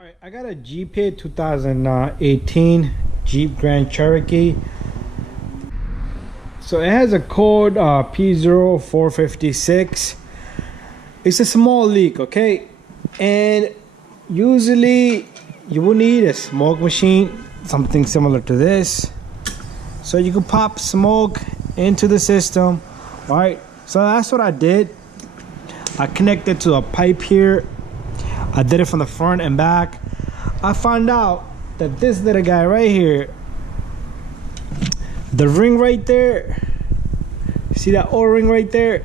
Alright, I got a Jeep here, 2018 Jeep Grand Cherokee. So it has a code P0456. It's a small leak, okay? And usually you will need a smoke machine, something similar to this. So you can pop smoke into the system, alright? So that's what I did. I connected to a pipe here. I did it from the front and back. I found out that this little guy right here, the ring right there, see that O-ring right there,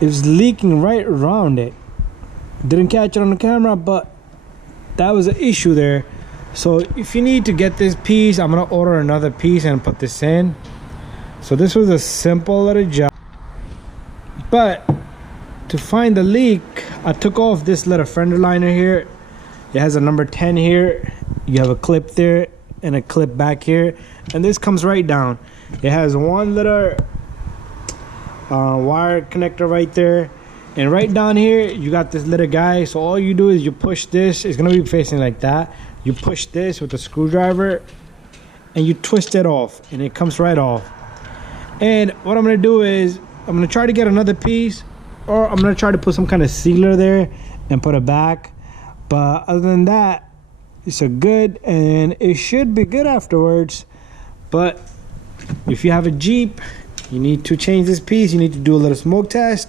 is leaking right around it. Didn't catch it on the camera, but that was an issue there. So if you need to get this piece, I'm gonna order another piece and put this in. So this was a simple little job, but to find the leak, I took off this little fender liner here. It has a number 10 here. You have a clip there and a clip back here, and this comes right down. It has one little wire connector right there, and right down here you got this little guy. So all you do is you push this. It's gonna be facing like that. You push this with a screwdriver and you twist it off, and it comes right off. And what I'm gonna do is I'm gonna try to get another piece, or I'm gonna try to put some kind of sealer there and put it back. But other than that, it's a good, and it should be good afterwards. But if you have a Jeep, you need to change this piece. You need to do a little smoke test.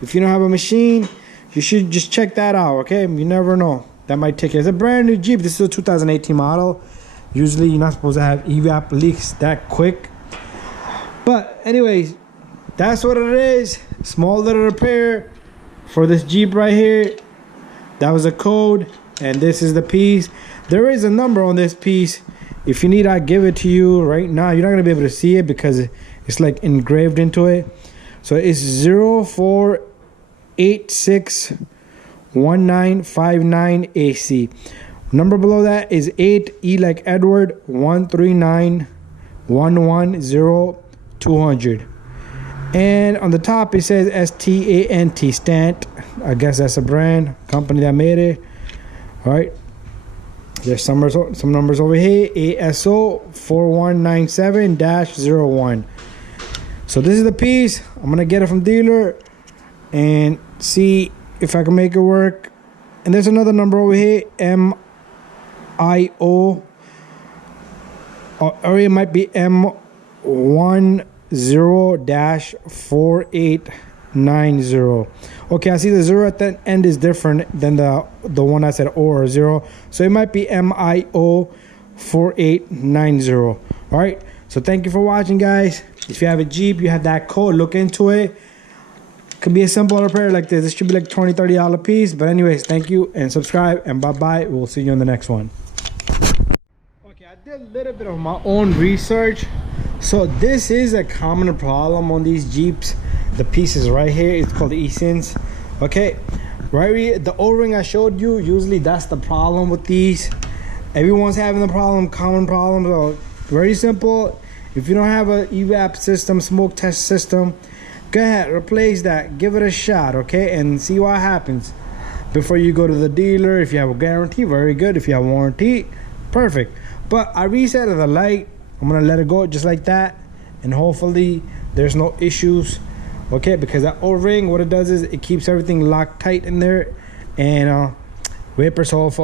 If you don't have a machine, you should just check that out, okay? You never know. That might take it. It's a brand new Jeep. This is a 2018 model. Usually you're not supposed to have Evap leaks that quick. But anyways, that's what it is. Small little repair for this Jeep right here. That was a code, and this is the piece. There is a number on this piece. If you need, I give it to you right now. You're not gonna be able to see it because it's like engraved into it. So it's 0456 AC. Number below that is 8E like Edward 139110200. And on the top it says STANT, Stant. I guess that's a brand company that made it. All right, there's some numbers over here. ASO 4197-01. So this is the piece. I'm gonna get it from dealer and see if I can make it work. And there's another number over here, MIO, or it might be M10-4890. Okay, I see the 0 at the end is different than the one that said O or 0. So it might be MIO 4890. All right, so thank you for watching, guys. If you have a Jeep, you have that code, look into it. Could be a simple repair like this. This should be like $20-$30 piece. But anyways, thank you and subscribe, and bye-bye. We'll see you on the next one. Okay, I did a little bit of my own research. So this is a common problem on these Jeeps. The pieces right here, it's called ESIMs. Okay, right here, the O-ring I showed you, usually that's the problem with these. Everyone's having the problem, common problem. So very simple. If you don't have a Evap system, smoke test system, go ahead, replace that, give it a shot, okay, and see what happens before you go to the dealer. If you have a guarantee, very good. If you have a warranty, perfect. But I reset the light. I'm gonna let it go just like that, and hopefully there's no issues, okay? Because that O-ring, what it does is it keeps everything locked tight in there, and vapors off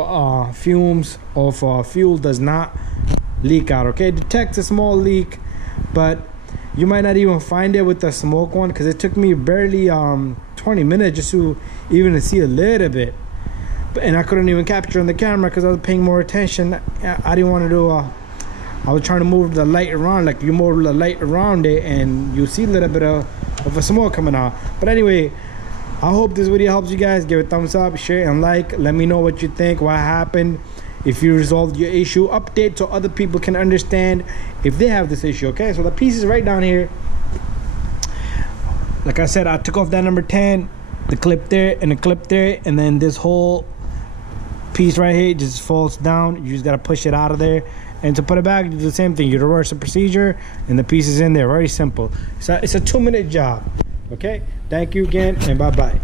fumes of fuel does not leak out, okay? It detects a small leak, but you might not even find it with the smoke one, because it took me barely 20 minutes just to even see a little bit. And I couldn't even capture on the camera because I was paying more attention. I didn't want to do I was trying to move the light around. Like, you move the light around it and you see a little bit of a smoke coming out. But anyway, I hope this video helps you guys. Give it a thumbs up, share, and like. Let me know what you think, what happened, if you resolved your issue. Update so other people can understand if they have this issue, okay? So the piece is right down here. Like I said, I took off that number 10, the clip there and the clip there, and then this whole piece right here just falls down. You just got to push it out of there. And to put it back, you do the same thing. You reverse the procedure and the piece is in there. Very simple. So it's a 2-minute job. Okay, thank you again, and bye-bye.